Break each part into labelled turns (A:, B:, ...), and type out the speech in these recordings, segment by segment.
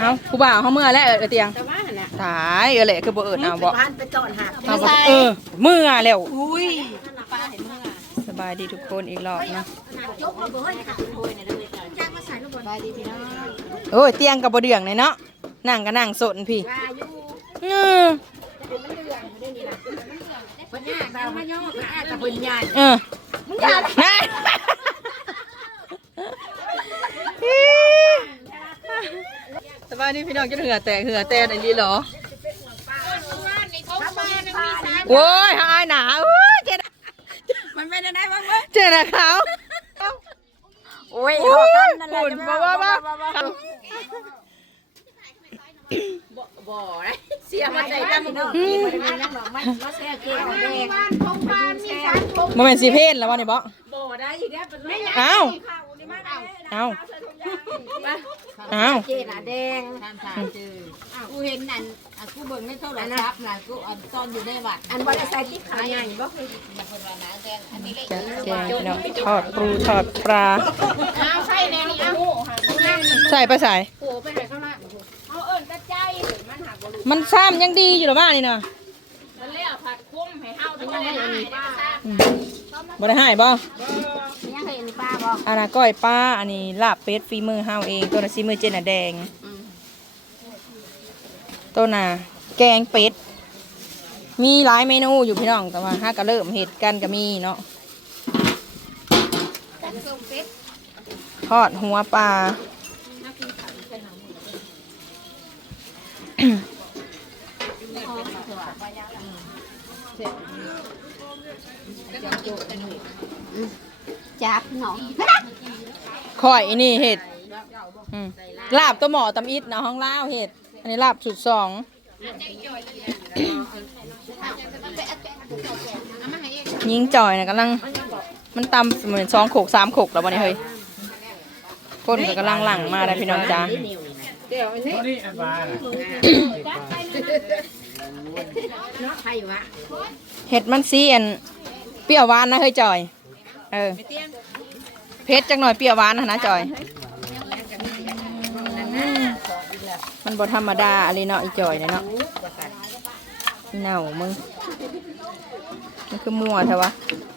A: เอาผู้บ่าวเขาเมื่อแล้วเออเตียง
B: แต่ว่าหั่นน่ะ
A: ตายเออแหละคือบ่เอิญเอาบ่
B: บ้านไปจอดหา
A: เอาบ่เออเมื่อแล้ว
B: อุ้ย
A: สบายดีทุกคนอีกรอบนะ
B: ยกมาเบ้ยค่ะโอยน่ะเด้อจ้างมาใส่ลูกบอลบายดีพี่น้อง
A: โอ้ยเตียงกับบ่เดืองเลยเนาะนั่งก็นั่งสนพี่
B: ว่าอยู่
A: อือ
B: เพิ่นย่าดาวมาย่อก็อาจจะเพิ่นใหญ่
A: เออ
B: มึงอย่า
A: นะสบายดี พี่น้องจะเหือแตกเหือแตกอันนี้เหรอโว้ยหายหนาโอ้ยเจ็ด
B: มันเป็นอะไรบ้างเว้ย
A: เจ็ดนะเขา
B: โอ้ย
A: โอ้
B: หอก
A: ย
B: กันนั่นแหละ
A: ฝุ่น
B: จะ
A: บ้าบ้าบ้า
B: บ่ได้เสียมาใจกันเนาะกินบ่ได้มีนักหรอกมันมาแซ่เกลือแดงบ้านทงบ้านมีสารทง
A: โมเมนต์สีเพศแล้ววะนี่บ่
B: บ่ได้อีกแล้วเป็นไม่
A: เอ้าเอ้าเอ้า
B: เจน่ะแดง
C: ทำทางเจอกูเห็นอันอะกูเบิ่งในโทรศัพท์นะกูอันซ่อนอยู่ในวัด
B: อันบ่ได้ใส่ที่ขาใหญ่บ่
A: แกงแกงพี่น้องทอดปูทอดปลา
C: เอาใส่แนวนี้เอา
A: ใส่ไปใส่
C: โอ้ไปไหนข้างล่างเอาเอิ้นกระใจมันหักบ่รู้
A: มันซ้ำยังดีอยู่หรอบ้านี่เนาะ
C: มันเลี้ยผัดคุ้มให้เฮาทั้งนั้นเลยป้า
A: อืมบ่ได้ให้บ่
B: ยังเคยเห็น ป้าบ่
A: อันน่ะก้อยปลาอันนี้ลาบเป็ดฝีมือเฮาเอง ตัวน่ะสีมือเจน่ะแดงตัวน่ะแกงเป็ด มีหลายเมนูอยู่พี่น้อง แต่ว่าห้าก็เริ่มเห็ดกันก็มีเนาะทอดหัวปลา
B: จับหนอง
A: ข่ อยนี่เห็ดอืมลาบตัวหมอตำอิดนะห้องล่าวเห็ด อันนี้ลาบสุดสองยิงจ่อยนะกำลัง มันตำเหมือนสองโขกสามโขกแล้ววันนี้เฮ้ยก้นก็กำลังหลั่งมาได้พี่น้องจ้า
D: นี่อันบ้าน่ะ
B: เนาะใครวะ
A: เห็ดมันซีอันเปรี้ยวหวานนะเฮ้ยจ่อย เออเผ็ดจังหน่อยเปรี้ยวหวานนะนะจอย มันบ่ธรรมดาอะไรเนาะอีจอยเนี่ยเนาะอีเหน่ามึงมันคือมั่วใช่ปะ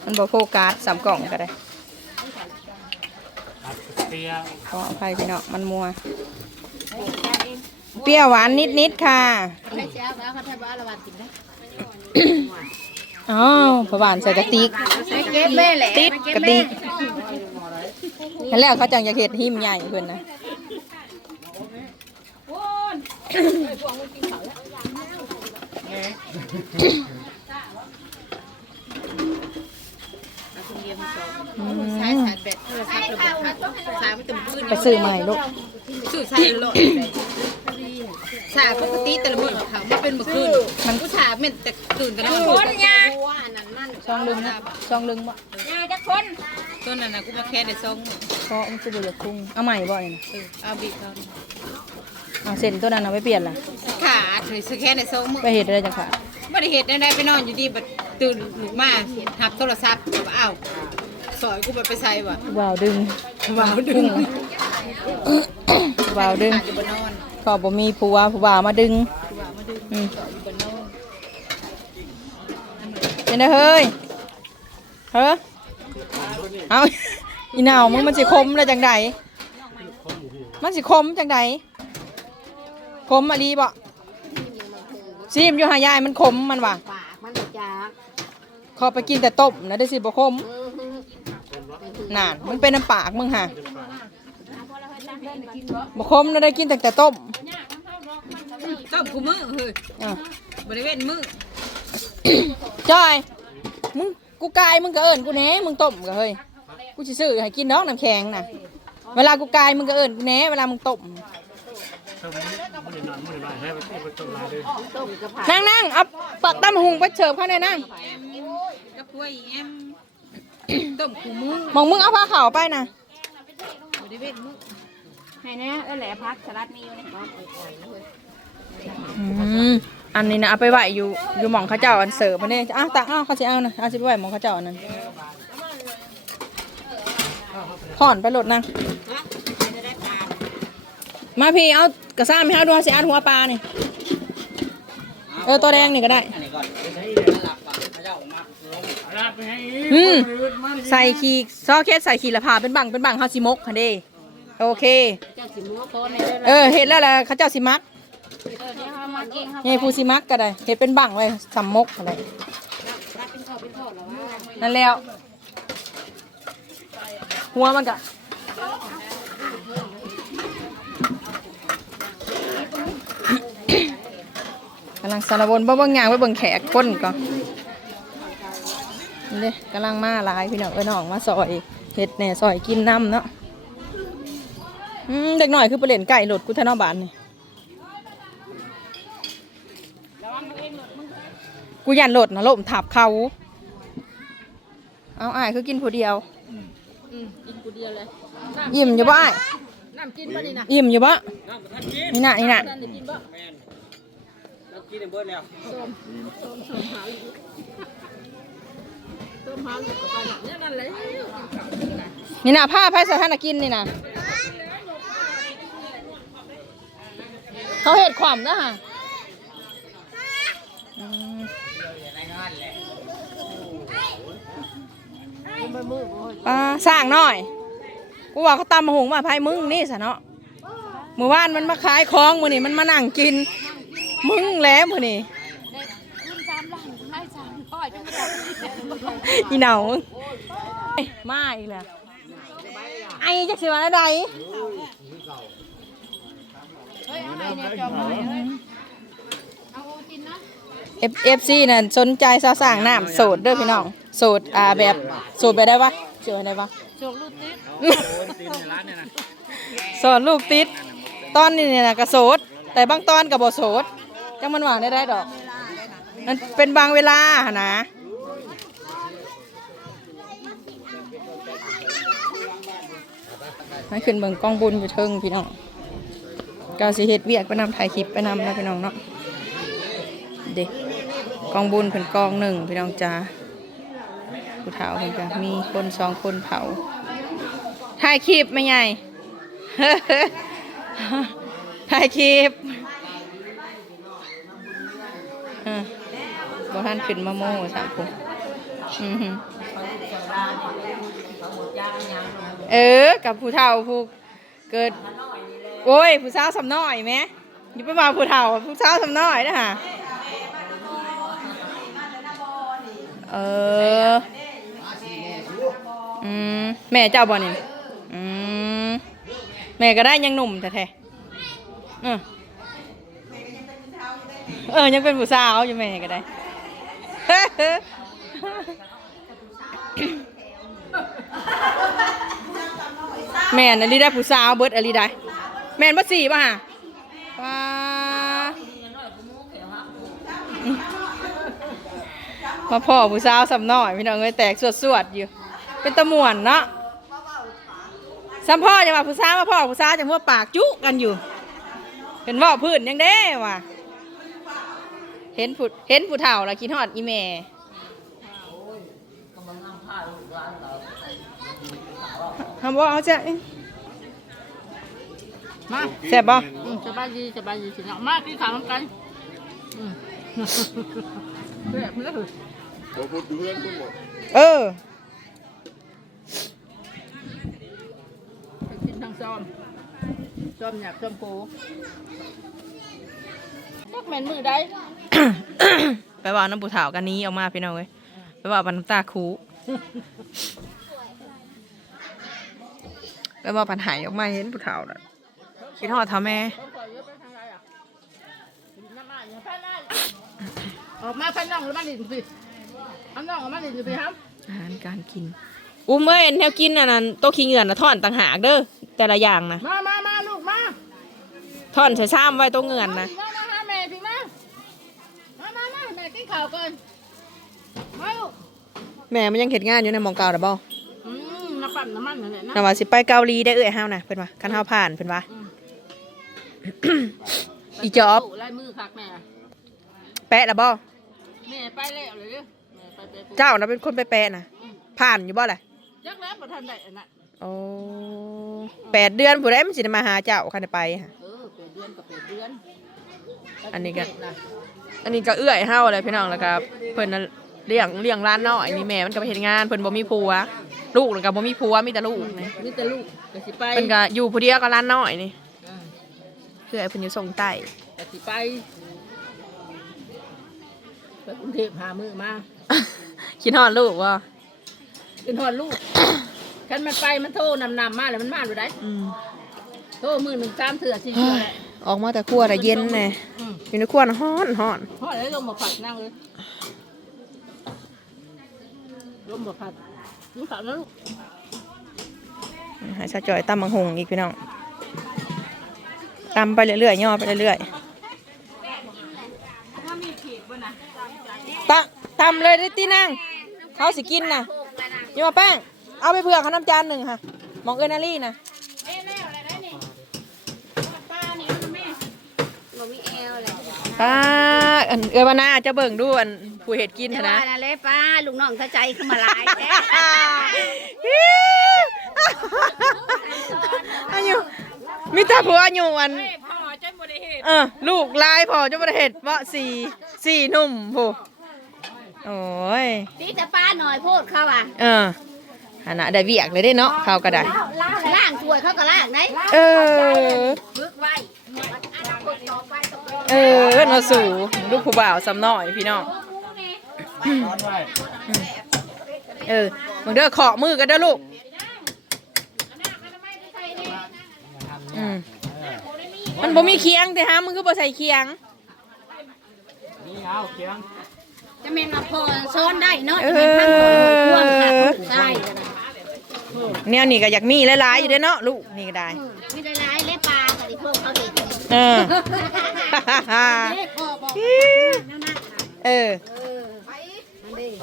A: มันบ่โฟกัสสามกล่องก็ได้
D: อัดเตี้ย
A: ขออภัยพี่เนาะมันมัว เปรี้ยวหวานนิดๆค่ะ
C: ให้เช้าแล้วเขาทำว่าละวันกินได้
A: อ้าวผวานใส่กระติก
C: เก็บแม่แหละ
A: ติดกระติกแล้วเขาจังอยากเห็ดหิมใหญ่เพิ่นนะ
C: ใช้สายแบตโทรศัพท์ระบบสายมันตึมขึ้น
A: ไปซื้อใหม่ลูก
C: สื่อสายโหลดสายปกติแต่ละมื้อเขาไม่เป็นเมื่อคืนมันกูสาเม็ดแต่ตื่นแต่ละมื้อ
B: คนยาว่านั่นมัน
A: ซองลึงนะซองลึงบ่
B: ยาจะคน
C: ต้นนั้นนะกูมาแค่ได้ซอง
A: เพราะมันจะบ่อยากคุ้งเอาใหม่บ่นี่นะ
C: เออเอาบีบตอน
A: เอาเส้นตัวนั้นเอาไปเปลี่ยนล่ะ
C: ขาดเลยสแค่ได้ซองมื้อ
A: ไปเห็ดอะไรจังค่ะ
C: บ่ได้เฮ็ดได้ไปนอนอยู่ดีบัดตื่นลุกมาหับโทรศัพท์อ้าวสอยกูไปไปใส่ว่ะ
A: ว้าวดึง
C: ว้าวดึง
A: ว้าวดึง
C: อยู่บนนอน
A: ก็บ่มีผัวผู้บ่าวมาดึงอืม
C: อยู่บนนอน
A: เป็นไงเฮ้ยเฮ้อเอาอีหนาวมึงมันสิคมแล้วจังใดมันสิคมจังใดคมอะลีบ่ซีมอยู่หายายมันคมมันว่ะ
B: ปากมันจัก
A: ขอไปกินแต่ต้มนะได้สิบ่คมนานมันเป็นน้ำปากมึงฮะบ่คมนะได้กินแต่แต่ต้ม
C: ต้มกูมือเฮ้ย
A: อะ
C: บริเวณมือ
A: จอยมึงกูกายมึงก็เอิญกูแหน่มึงต้มก็เฮ้ยกูสิซื้อให้กินน้องน้ำแข็งน่ะเวลากูกายมึงก็เอิญกูแหน่เวลามึงต้ม
D: ต้องมันนอนมันนอนให้มันเป็นต้นไม้ด้วย
B: ต้มกระเพรา
A: นั่งนั่งเอาปักตั้มหุงไปเสิร์ฟข้างในนั่ง
C: กับพวกแอมต้มกูมือ
A: มองมึงเอาผ้าขาวไปนะ
C: บริเวณมือ
B: ให้นะเออแหละพักสลัดมีอยู่นี่
A: อืม อันนี้นะเอาไปไหวอยู่อยู่หมองเข้าเจ้าอันเสิร์ฟมาเนี่ยอ้าวตักอ้าวเขาจะเอานะเอาสิไปไหวหมองเข้าเจ้าอันนั้นผ่อนไปโหลดนั่งมาพี่เอากระซ้ำให้เอาดูสิอัดหัวปลานี่เออตัวแดงนี่ก็ได้
E: อันนี้ก่อนใช้เลยหลับอะเขาจะออกมาลง
D: ลากไปให้
A: อืม
D: มาดิ
A: ใส่ขีดซอเคสใส่ขีดละพาเป็นบังเป็นบังเฮาสิมกค่ะเด้โอเค
B: เจ้าสิมัวโคนในเด้อ
A: เออเฮ็ดแล้วล่ะเขาเจ้าสิมัก
B: เออเนี่ยเฮามาเก่งเฮา
A: นี่ผู้สิมักก็ได้เฮ็ดเป็นบังไว้สำมกอะไร
B: รับเป็นข้าวเป็นข้าวแล้วว่า
A: นั่นแล้ว หัวมันก็กำลังสารวนบ่เบิ่งยางไว้เบิ่งแขกคนก่อนนี่เด้กำลังมาหลายพี่น้องเอ้ยน้องมาซอยเฮ็ดแหน่ซอยกินน้ำเนาะอืมเด็กหน่อยคือไปเล่นไก่หลดกูแทนอบานนี่ กูยันโหลดนะล่มทับเขา เอาอ้ายคือกินผู้เดียว
B: อืมกินกูเดียวเลย
A: ยิ้มอยู่บ่อ้าย
B: น้ำกินบ่นี่นะ
A: ยิ้มอยู่บ่
E: น้ำประทันกิน
A: นี่น่ะนี่น่ะ
B: ท่านได้กินบ่
E: แมนเรากินในเบิร์ดแล้ว
B: ส้มส้มส้มหาลูกส้มหาลูกก็ไปเนี่ยนั่นแหละกินข้าวกินอะไร
A: นี่น่ะผ้าไผ่สถานกินนี่น่ะ เขาเห็ดขวามนะฮะอืม ปลาสร้างหน่อยกูว่าเขาตำมะหงมาพายมึงนี่สะเนาะเมื่อวานมันมาขายของมือนี่มันมานั่งกิน มึงแล้วมือนี่
B: ขึ้นสามหลังไม่สามร้อยจังหวะ
A: อีเหนามึงเอ้ยมาอีกแล้วไอ้จักสิมาได้ใด
B: เอะไรเสียจอมหน่อยเฮ้ยเอากินนะ
A: เอฟซีน่ะสนใจสาวสร้างน้ำโสดเด้อพี่น้อง โสดอ่าแบบโสดไปได้ปะเจอได้ปะ
B: โจกลูกติด
E: โอ้ยตีนในร้านเนี่ยนะ
A: โสดลูกติดตอนนี้เนี่ยนะก็โสด แต่บางตอนก็บ่โสดจังมันหวานได้ได้ดอกมันเป็นบางเวลาหนนะให้ขึ้นเบิ่งกล้องบุญอยู่เทิงพี่น้องก็สิเฮ็ดเวียกไปนำถ่ายคลิปไปนำนะพี่น้องเนาะเด็กกองบุญเพิ่นกองหนึ่งพี่น้องจ้า ผู้เฒ่าเพิ่นก็มีคนสองคนเผาถ่ายคลิปไม่ใหญ่ถ่ายคลิปอะบ่ท่านขึ้นมาโม่สามคนเออ กับผู้เฒ่าผู้เกิด โอ้ย ผู้สาวสำน้อยไหมอยู่ไปมาผู้เฒ่าผู้สาวสำน้อยนะฮะเออ อืมแม่เจ้าบ่นี่อืมแม่ก็ได้ยังหนุ่มแท้ๆเออเออยังเป็นผู้สาวอยู่แม่ก็ได้แม่นอลีได้ผู้สาวเบิดอลีได้แม่นบ่สี่ป่ะฮะว้ามาพ่อผู้สาวสำน้อยพี่น้องเอ้ยแตกสวดๆอยู่ เป็นตะม่วนเนาะสัมพ่อจะว่าผู้สาวมาพ่อผู้สาวจะมัวปากจุกันอยู่ เป็นเว่าพื้นยังเด้ว่ะเห็นผู้เห็นผู้เฒ่าแล้วคิดฮอดอีแม่ทำบ่เอาจ้ะ
B: มา
A: แซ่บบ่
B: อืมสบายดีสบายดีสิเนาะมากินข้าวน้ำกันอืมเพื่อนเพื่อน
A: เออ
B: ไปกินทางซ้อมซ้อมหยักซ้อมโกจักแม่นมือใด
A: ไปว่าน้ำผู้เฒ่ากันนี้ออกมาพี่น้องเอ้ยไปว่าปันน้ำตาคูไปว่าปันหายออกมาเห็นผู้เฒ่าน่ะคิดฮอดเท่าแม่
B: ต้องปล่อยเยอะไปทางใดอะน้ำมาอย่าพลาดได้ออกมาพันน้องแล้วมาดินสิเอาน้องออกมาดินสิครับ
A: อาหารการกิน อุ้มเอ้ยแนวกินอันนั้นโตะขี้เหงื่อนนะท่อนต่างหากเด้อแต่ละอย่างนะ
B: มามามาลูกมา
A: ท่อนใส่ซ้ำไว้โตะเหงื่อนนะ
B: มามาหาแม่พี่มามามามาแม่กินข้าวก่อนมาลูก
A: แม่มันยังเห็ดงานอยู่ในหมองเก่าแต่บ่
B: อืมน้ำปั่นน้ำมันนั่นแหละนะ
A: นว่าสิไปเกาหลีได้เอ้ยห้าวนะเพิ่นว่าคันห้าวผ่านเพิ่นว่าอีจอบ
B: ลายมือคักแม่
A: แปะละบ่
B: แม่ไปแล้วเลยเด้อแม่ไปไปปุ๊บ
A: เจ้าน่ะเป็นคนไปแปะนะผ่านอยู่บ่ล่ะ
B: จักแล้วประทันได้อันนั้น
A: โอ้แปดเดือนผู้ใดมันสิได้มาหาเจ้าคันได้ไปค่ะ
B: เออดือนกับแปดเดือน
A: อันนี้ก็ อันนี้ก็เอื้อยเฮาเลยพี่น้องแล้วก็เพิ่นน่ะเลี้ยงเลี้ยงร้านน้อยนี่แม่มันก็ไปเฮ็ดงานเพิ่นบ่มีผัว ลูกนั่นก็บ่มีผัวมีแต่ลูกนี่
B: มีแต่ลูกก็สิไป
A: เพิ่นก็อยู่ผู้เดียวกับร้านน้อยนี่เอื้อยเพิ่นอยู่ส่งใต้
B: ก็สิไปไปกรุงเทพหามือมา
A: คิดฮอดลูกว่า
B: เป็นหอดลูกคันมันไปมันโทรนำนำมาแล้วมันมาอยู่ได้
A: อืม
B: โทรมือหนึ่งสามเถื่อสี่เถื่อแหละ
A: ออกมาแต่ครัวแต่เย็นแน่
B: อืม
A: อยู่ในครัวน่ะฮ้อนฮ้อน
B: หอดแล้วลงมาผัดนั่งเลยลงมาผัดลูกสาวนะลูก
A: ให้ชาวจอยตำบังหงอีกพี่น้องตำไปเรื่อยๆย่อไปเรื่อยๆตะตำเลยได้ตีนั่งเขาสิกินน่ะอ ย่มาแป้ง เอาไปเผื่อเขาน้ำจานหนึ่งค่ะ มองเอินารี่นะป้าอันเออวานาจะเบิ่งดูอันผู้เห็ดกินหั้น
C: ว่า
A: นะ
C: นั่นแหละป้าลูกน้องเข้าใจขึ้นมาหลายแท้
A: อายุมิตาผัวอายุอันเออลูกลายพอจะประเห็ดว่าสี่สี่หนุ่มผู้ โอ้ย
C: ตีแต่ป้าหน่อยโพดเขาอะ
A: เออขนาดได้เวียกเลยได้เนาะเขาก็ได้
C: ล่างถ้วยเขาก็ล่างได้
A: เออ
C: ฝึกไว้
A: เออเราสู่ลูกผู้บ่าวสำน้อยพี่น้อง
D: ร้อนไว้
A: เออมึงเด้อขอมือกันเด้อลูกอืมมันบ่มีเคียงแต่ฮะมึงก็บ่ใส่เคียง
D: นี่เอาเคียง
C: จะเป็นมาพอซ้อนได้เนาะ
A: เอ
C: จะเป็นพัน
A: อ
C: คอพ่วงค่ะใช่
A: แนวนี้ก็อยากมีหลายๆอยู่เด้อเนาะลูกนี่ก็ได้
C: ไม่ได้ร้ายและปลากับที่พวกเขาเด็ก
A: เออ
C: เด็กพ่อบอก
A: เออ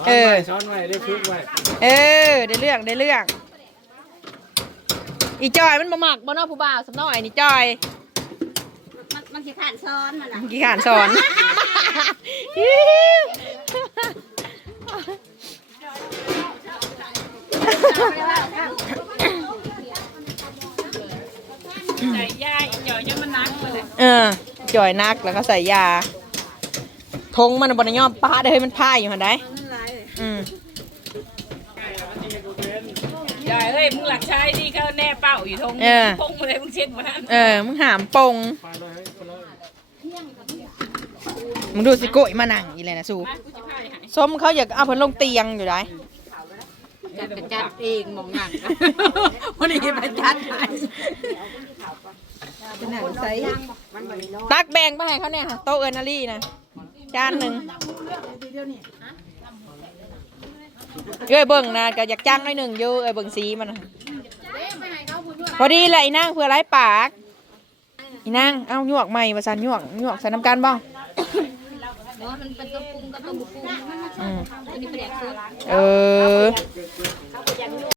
A: เออ
D: ช้อนไว้ได้พริกไว้
A: เออได้เรื่องได้เรื่อง อีจอยมันบ่มักบ่เนาะผู้บ่าวสำน้อยนี่จอย
C: มันมันขี้ขานซ้อนมันอะ
A: กี่ขานสอน
B: ใส่ยายจ่อยยังมันนักเลย
A: เออจอยนักแล้วก็ใส่ยาทงมันบนยอมป้าได้ให้มันพายอยู่หันได้อืม
B: ยายเฮ้ยมึงหลักชายดีเขาแน่เป้าอยู่ทง
A: เออ
B: ทงอะไรมึงเช็ดมานั้น
A: เออมึงหามปง
D: ไปเลยไปเลย
A: มึงดูสิโกยมานั่งอีเลยนะสูส้มเขาอยากเอาเพิ่นลงเตียงอยู่ได้
B: จัดกระจัดเองมองหนังวันนี้ไปจัดให้
A: ตักแบ่งไปให้เขาเนี่ยค่ะโต๊ะเอิร์นารี่นะจานหนึ่งเอ้ยเบิ่งนะก็อยากจ้างหน่อยหนึ่งอยู่เอ้ยเบิ่งสีมันน่ะพอดีเลยอีนางเพื่อไร้ปากอีนางเอาหยวกใหม่มาสันหยวกหยวกใส่น้ำกันบ้าง
C: เนาะมันเป็นตัวปรุงกับตัวบุปรุง
A: อืม
C: อันนี้เป็นแดกซุป
A: เออ